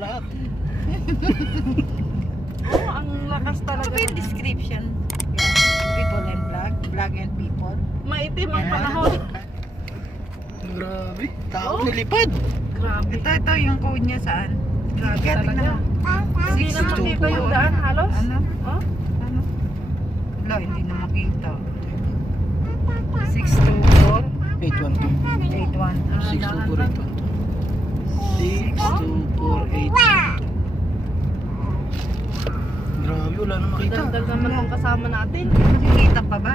lahat. Oo, ang lakas talaga. Ano ba yung description? People and vlog and people. Maitim ang panahon. Grabe, tao nilipad. Grabe. Ito yung code niya saan? Grabe Talaga. Hindi na makita yung daan halos. Ano? Oh? Ano? Wala, hindi na makita. 624 812. 812. 624 812. Grabe, wala na makita. Dagdag naman ang kasama natin. Makikita pa ba?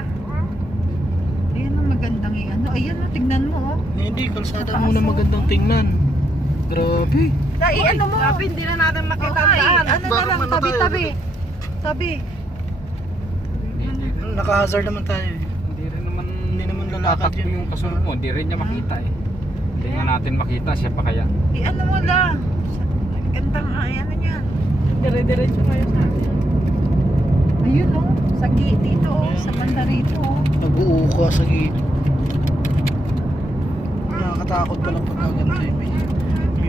Ayan ang magandang ano. Ayan o, tignan mo oh. Hindi, kalsada muna magandang tingnan. Grabe. Dai, ano mo? Grabe, hindi na natin makita ang Okay, daan. ano na Baka lang, ano tabi-tabi. Tabi. Naka-hazard naman tayo eh. Hindi naman lalakad tatakbo yun. yung kasunod mo, hindi rin niya makita eh. Hindi nga natin makita, siya pa kaya. Ano mo lang. Gandang ano niya. Dire-diretso kayo sa atin. Ayun oh, sa dito oh, sa banda rito oh. Nag-uuka sa gilid. Nakakatakot pala pag ganito eh. May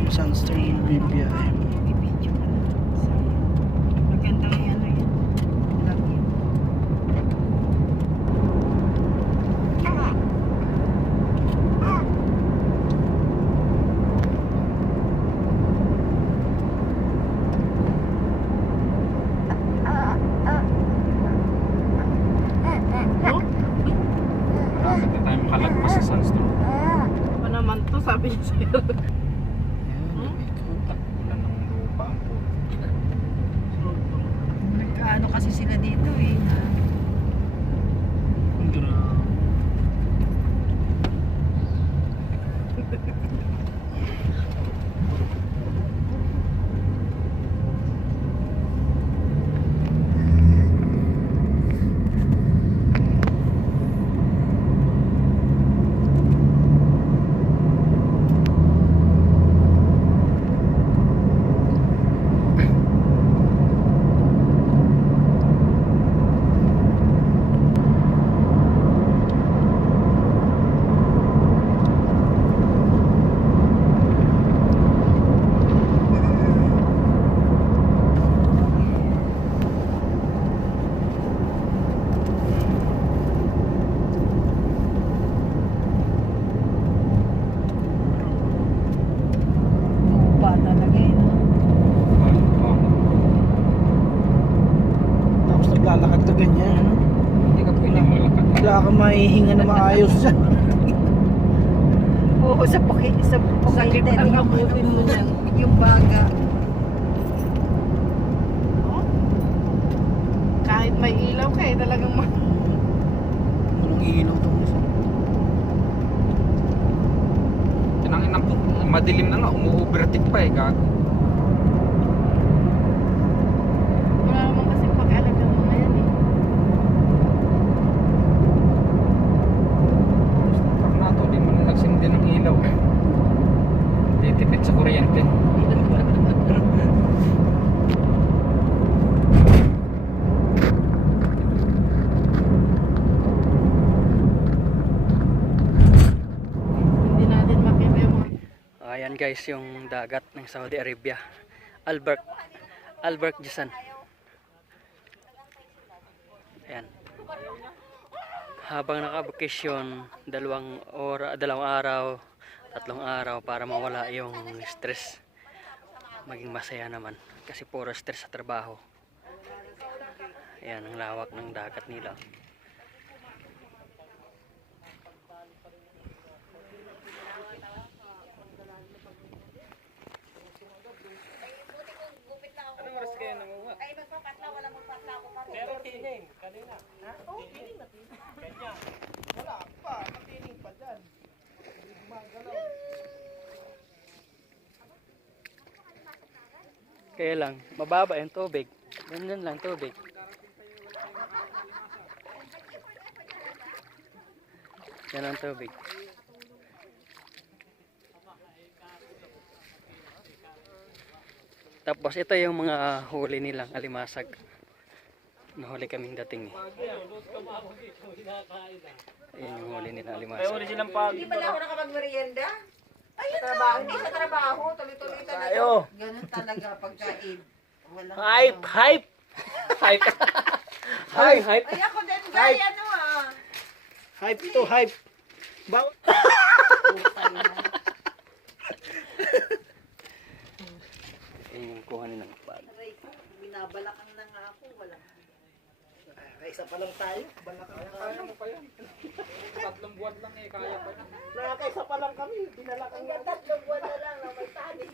sunstorm yung bibiyahe. Ibidyo ka na. Magandang ano yan. Love you. Oh? Bakit na tayo makalagpas sa sunstorm? Ano naman to, sabi niya sa'yo. Ayan, Ulan ng lupa ang po. Nagkaano kasi sila dito eh. Na, grabe. lupa talaga eh. No? Tapos naglalakad ka ganyan. Ano? Hindi ka pwedeng malakad. Wala kang maihinga na maayos dyan. Oo, sa Sakit ang abutin mo dyan. yung baga. Oh? Kahit may ilaw ka eh, talagang Walang ilaw itong isa. Kinangin ng madilim na nga, umu-overtake pa eh, gago. wala naman kasi pakialam ng mga yan eh. Truck na to, di mo na nagsindi ng ilaw. Titipid sa kuryente. Hindi natin makita yung mga... Ayan guys, yung dagat ng Saudi Arabia. Albert Jasan. Ayan. Habang nakabakasyon, dalawang araw, 3 araw para mawala yung stress. Maging masaya naman kasi puro stress sa trabaho. Ayan ang lawak ng dagat nila. Kaya lang, mababa yung tubig. Ganyan lang tubig. Yan ang tubig. Tapos ito yung mga huli nilang alimasag. Nahuli kaming dating eh. Ayan yung huli nilang alimasag. Hindi pala ako nakapag-merienda? Hindi sa trabaho, tuloy-tuloy talaga. Ganun talaga pagkain. Walang Hype, ano. hype. Hype. Hype, hype. Ay, ako din, guys, ano ah. Hype to hype. Baw Ayun yung kuhanin ng bag. Binabalakang na nga ako, wala. Isa pa lang tayo. Kaya mo pa yan. 3 buwan lang eh, kaya pa yan. Nakakaisa pa lang kami. Binalakang Hanggang 3 buwan na lang na may tanim.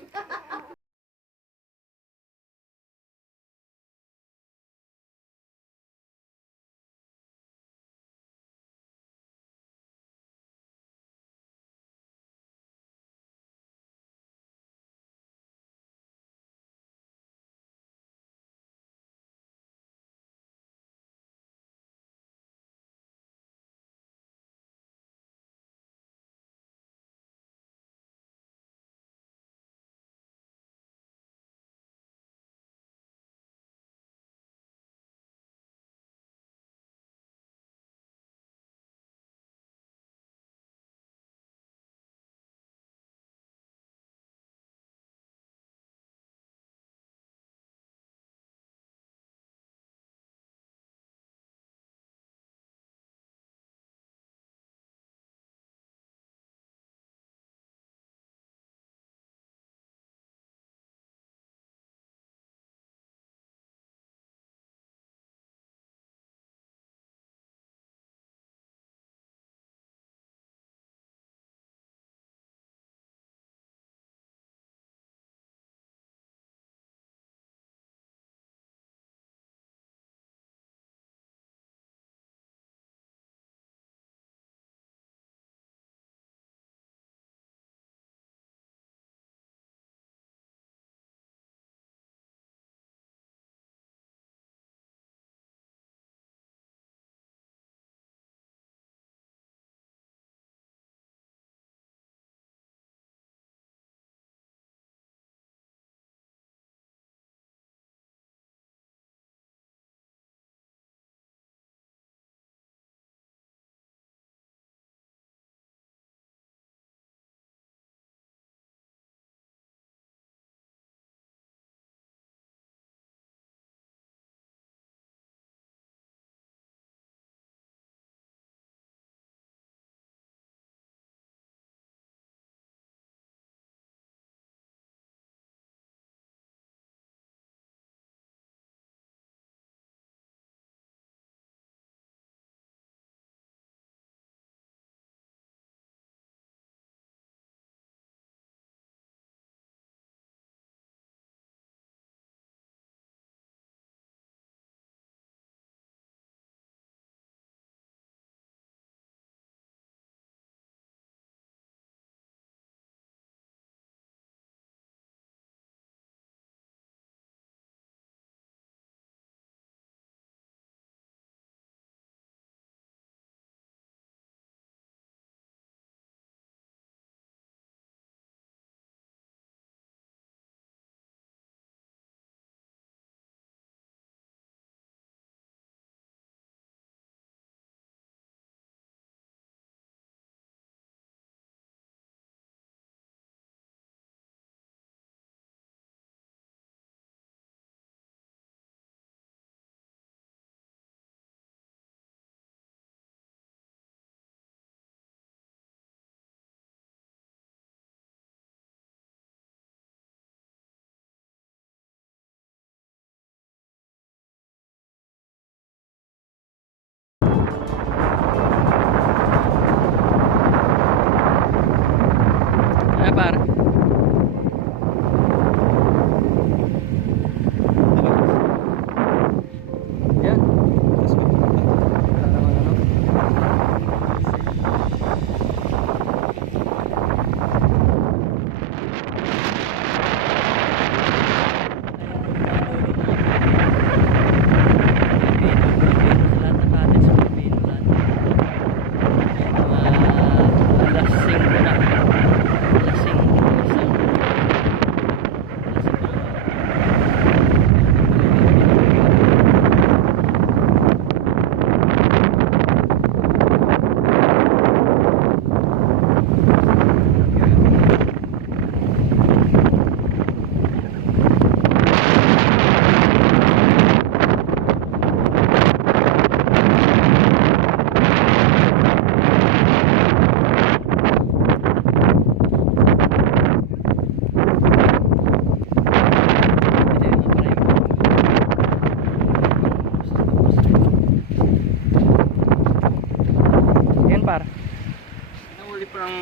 sobrang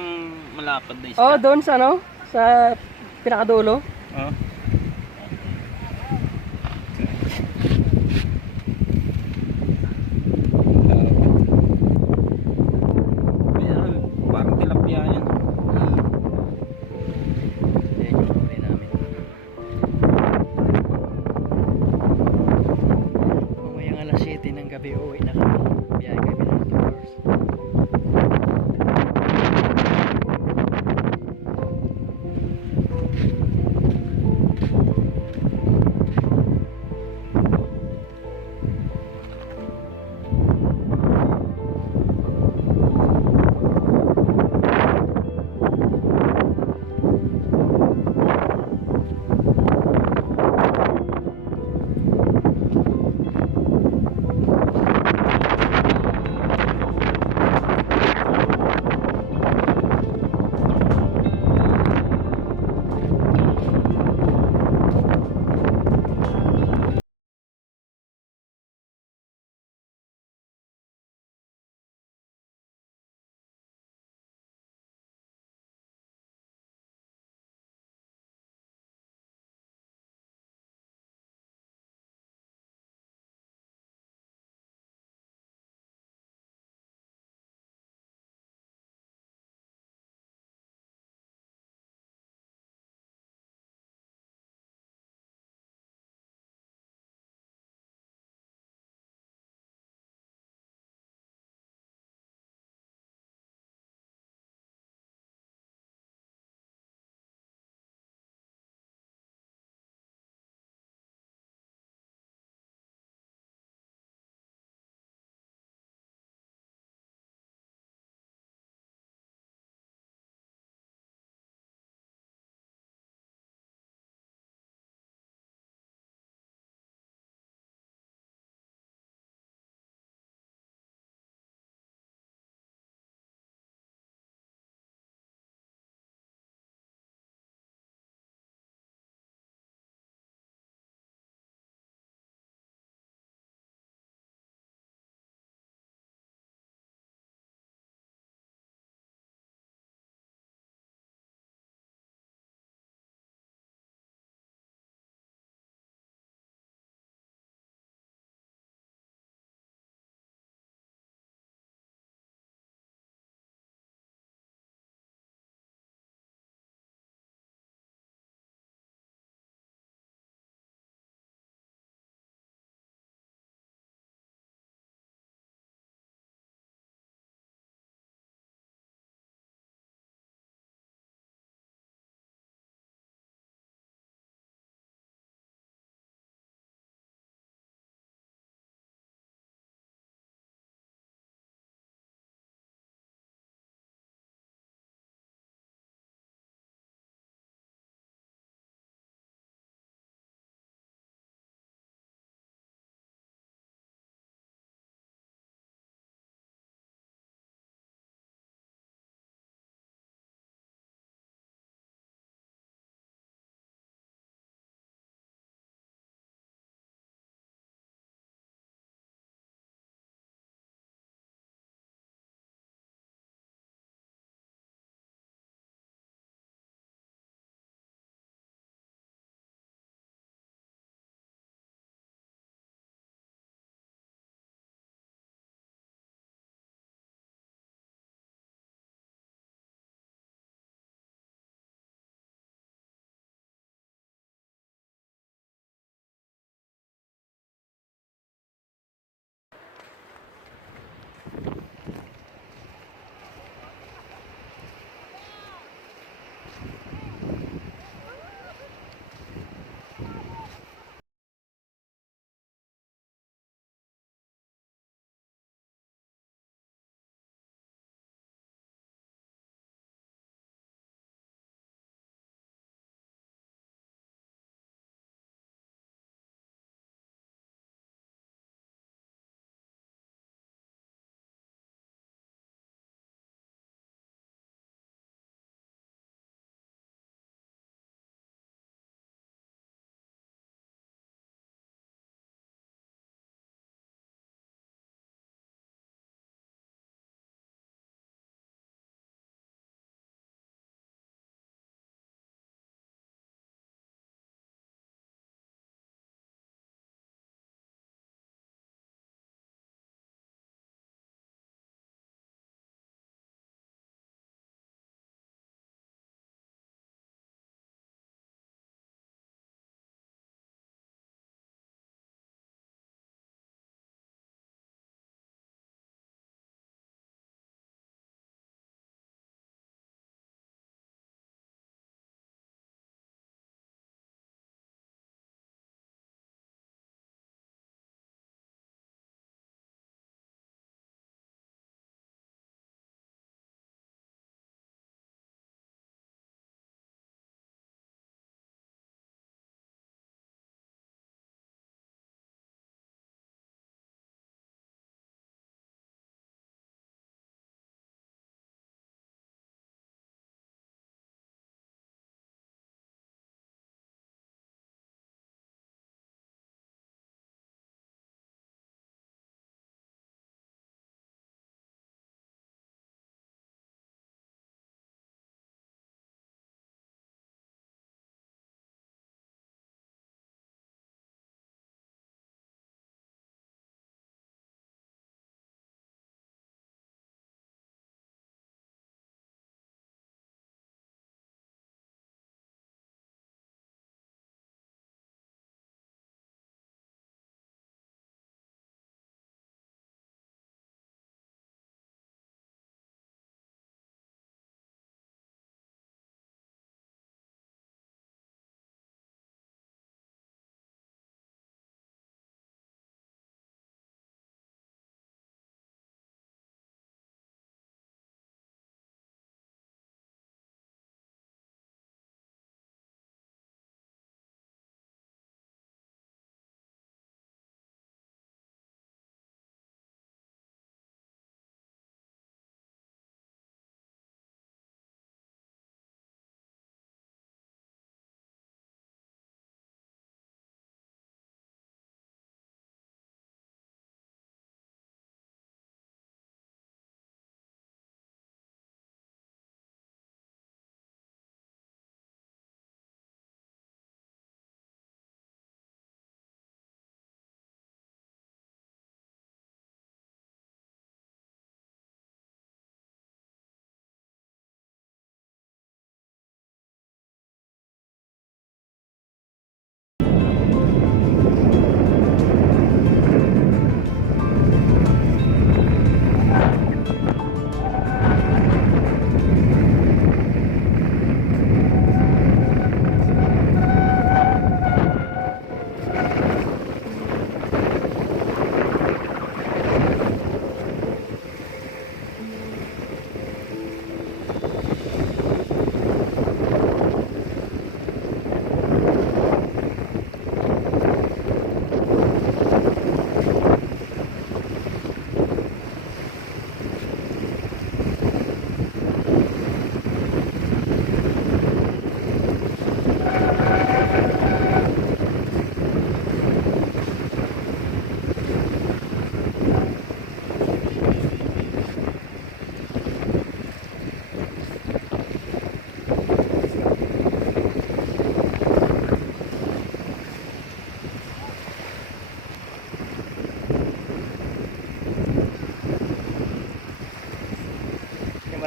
malapad na isda. Oh, doon sa ano? Sa pinakadulo. Oh. Ayan, parang tilapia yan. Ayan yung huli namin. Mamayang alas 7 ng gabi uwi na kami. Biyahe kami ng 2 hours.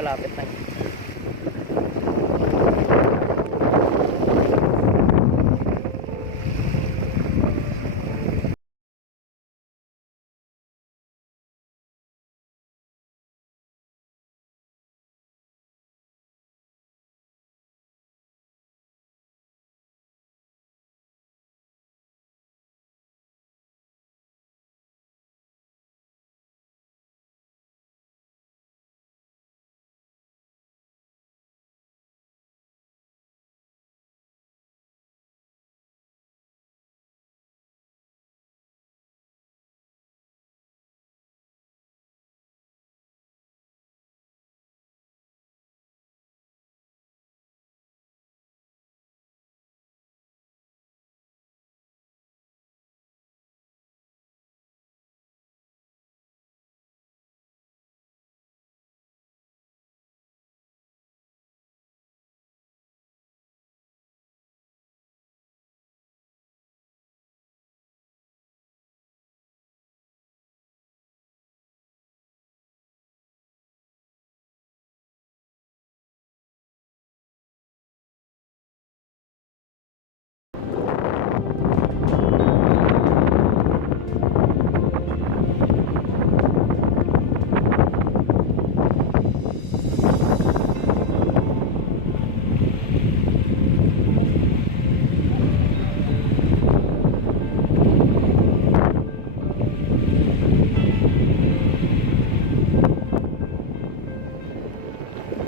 malapit lang.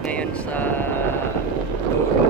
Ngayon sa dulo.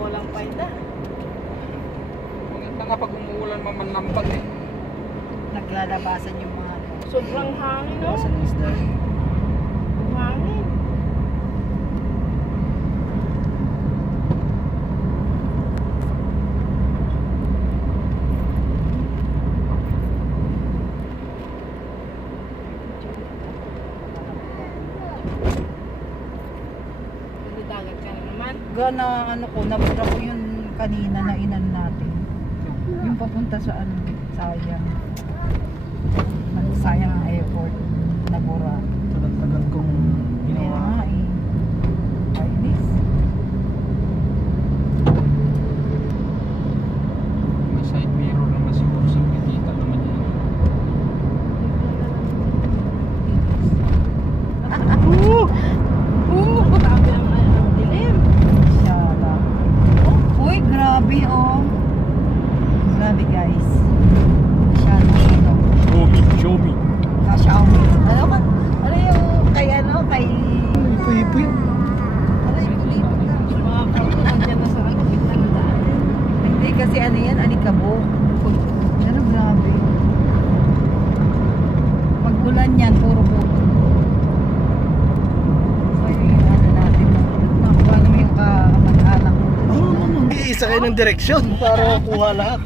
Walang paida. Maganda nga pag umuulan mamanlampag eh. Naglalabasan yung mga ano. Sobrang hangin, no? Saan isda? Hangin. Hindi dagat ka na naman. Gana ano ko, nabura ko yun kanina na inan natin. Yung papunta sa ano, sayang. Sayang ang airport. Nabura. Tagal-tagal kong Kaya ginawa. nga eh. Kainis. May side mirror naman siguro sa kitita naman yan. Grabe ang dilim. Shala. Uy, grabe oh. Grabe guys. Masyado ano. Show me. Ka-Xiaomi. Ano ka? Ano yung kay ano? Kay... Puy-puy. Ano yung kulipot na? Mga karto nandiyan na sa gitna ng daan. Hindi kasi ano yan, alikabok. Ano grabe. Pag ulan yan, puro puto. So yung ano natin, makuha naman yung kamag-anak mo. Isa kayo ng direksyon para kuha lahat.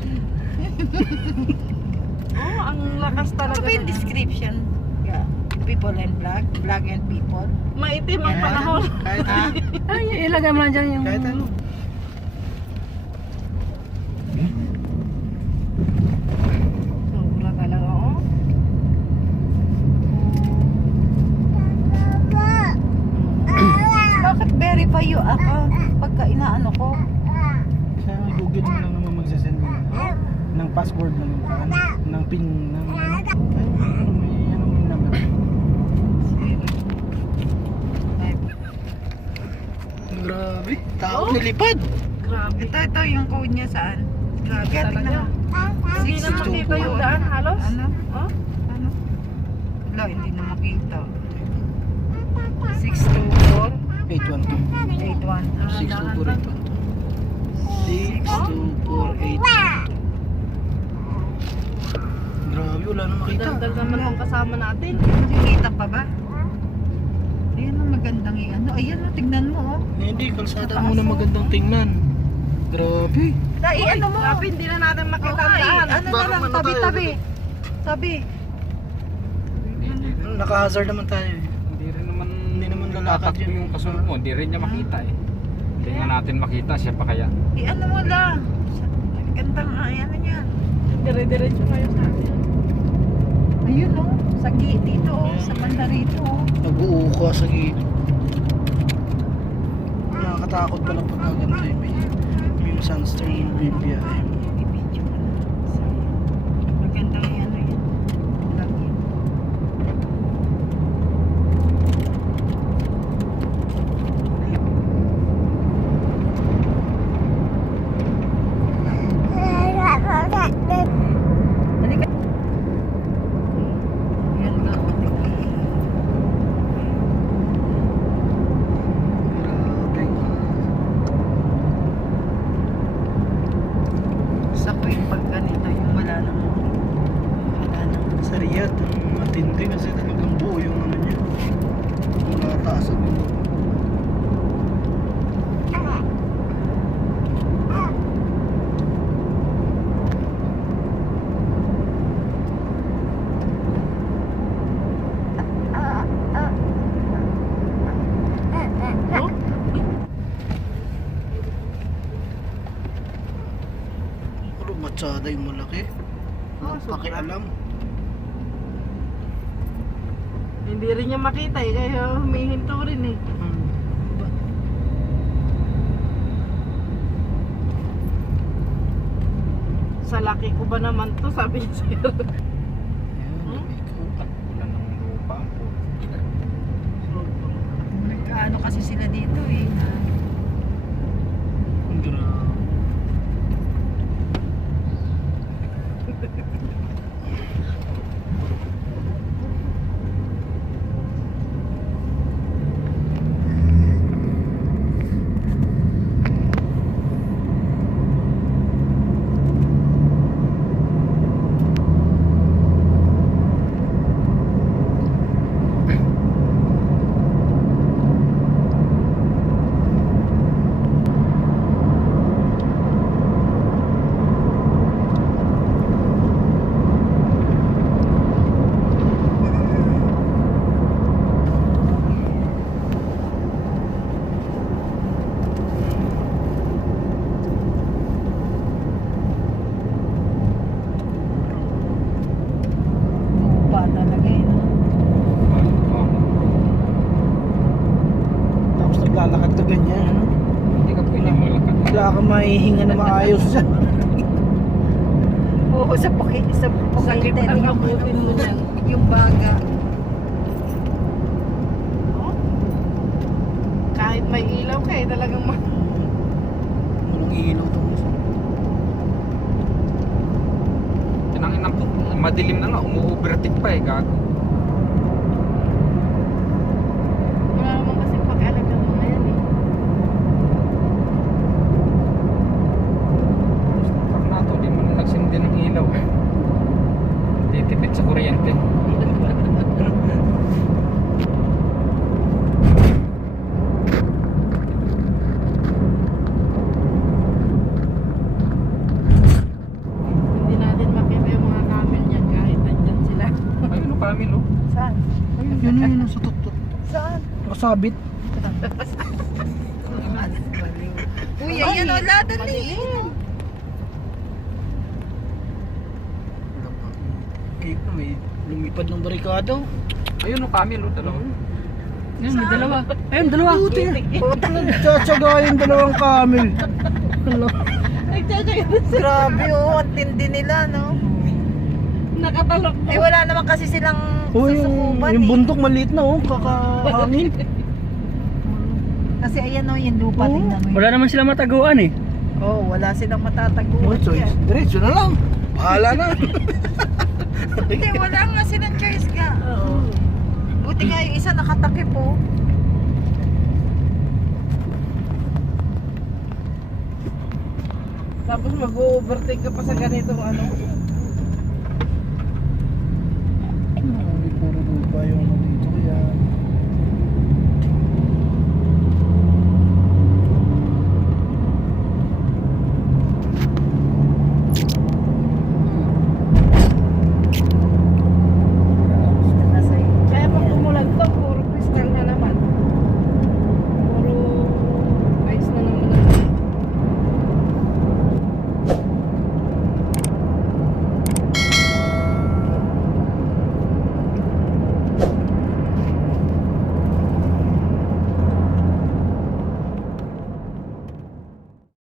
Oh, ang lakas talaga. Ano ba yung description? Yeah. People and black and people. Maitim ang panahon. Kahit Ha? ano. Ay, ilagay mo lang dyan yung... Kahit ano. pwede mo lang naman magsasend ng password ng ng pin ng may number. Grabe, tao nilipad. Grabe. Ito yung code niya saan? Grabe, Talaga. tingnan mo. Hindi na makita yung daan halos. Ano? Oh? Ano? Wala, hindi na makita. 624 812. 81. 624 812. Grabe, wala na makita. Daldal naman ang kasama natin. Makikita pa ba? Ayan ang magandang ano. Ayan o, tignan mo oh. Hindi, kalsada muna magandang tingnan. Grabe. Dai, ano mo? Grabe, hindi na natin makita ang Ay, daan. ano na Baka lang, ano tabi-tabi. Tabi. Naka-hazard naman tayo eh. Hindi naman lalakad tatakbo yun. yung kasunod mo. Hindi rin niya makita eh. Hindi nga natin makita. Siya pa kaya. Ano mo lang. Gandang ayan na yan. Dire-diretso kayo sa atin. Ayun oh, sa dito oh, sa banda rito oh. Nag-uho ka sa gilid. Nakakatakot pala pag ganito eh. May sunstorm yung bibiyahe mo. I-video mo na. Magandang ano yan. Lagi. Halika. Yan na. Sa ko yung pag ganito yung wala nang Sa Riyadh, matindi kasi talagang buo yung ano niya. Wala taas ang matsada yung malaki. Pakialam. Hindi rin niya makita eh. Kaya humihinto rin eh. Sa laki ko ba naman to? Sabi niya sa'yo. Ulan ng lupa ang po. nagkaano kasi sila dito eh. Lupa talaga eh. No? Tapos naglalakad ka ganyan, ano? Hindi ka pwedeng malakad. Wala ka maihinga na maayos dyan. Oo, sa Sakit pukit ang abutin mo dyan. yung baga. Oh? Kahit may ilaw ka eh. Talagang Walang ilaw to. Tinangin ng madilim na nga. Umu-overtake pa eh. Gago. wala naman kasi pag-alagan mo na yan eh. Pag nato, di mo na nagsindi ng ilaw. Titipid sa kuryente. Hindi natin makita yung mga camel niyan kahit nandyan sila. Ayun o, Camilo. Saan? Yun yun sa tuktok. Saan? Nakasabit. Uy, ayan o, ladan eh. Kaya pa may lumipad ng barikado. Ayun o, Camilo. Dalawa. Yun, may dalawa. Ayun, dalawa. Puti. Tsatsaga yung dalawang camel. Ay, Grabe oh, ang tindi nila, no? Nakatalok po. Eh wala naman kasi silang Oh, susukuban yung eh. bundok maliit na oh, kakahangin. Kasi ayan oh, yung lupa, Oo. tingnan mo. Wala naman sila mataguan eh. Oh, wala silang No matataguan choice. yan. Diretso na lang. Bahala na. Hindi, wala nga silang choice ka. Buti nga yung isa nakatakip oh. Tapos mag-overtake ka pa sa ganitong ano.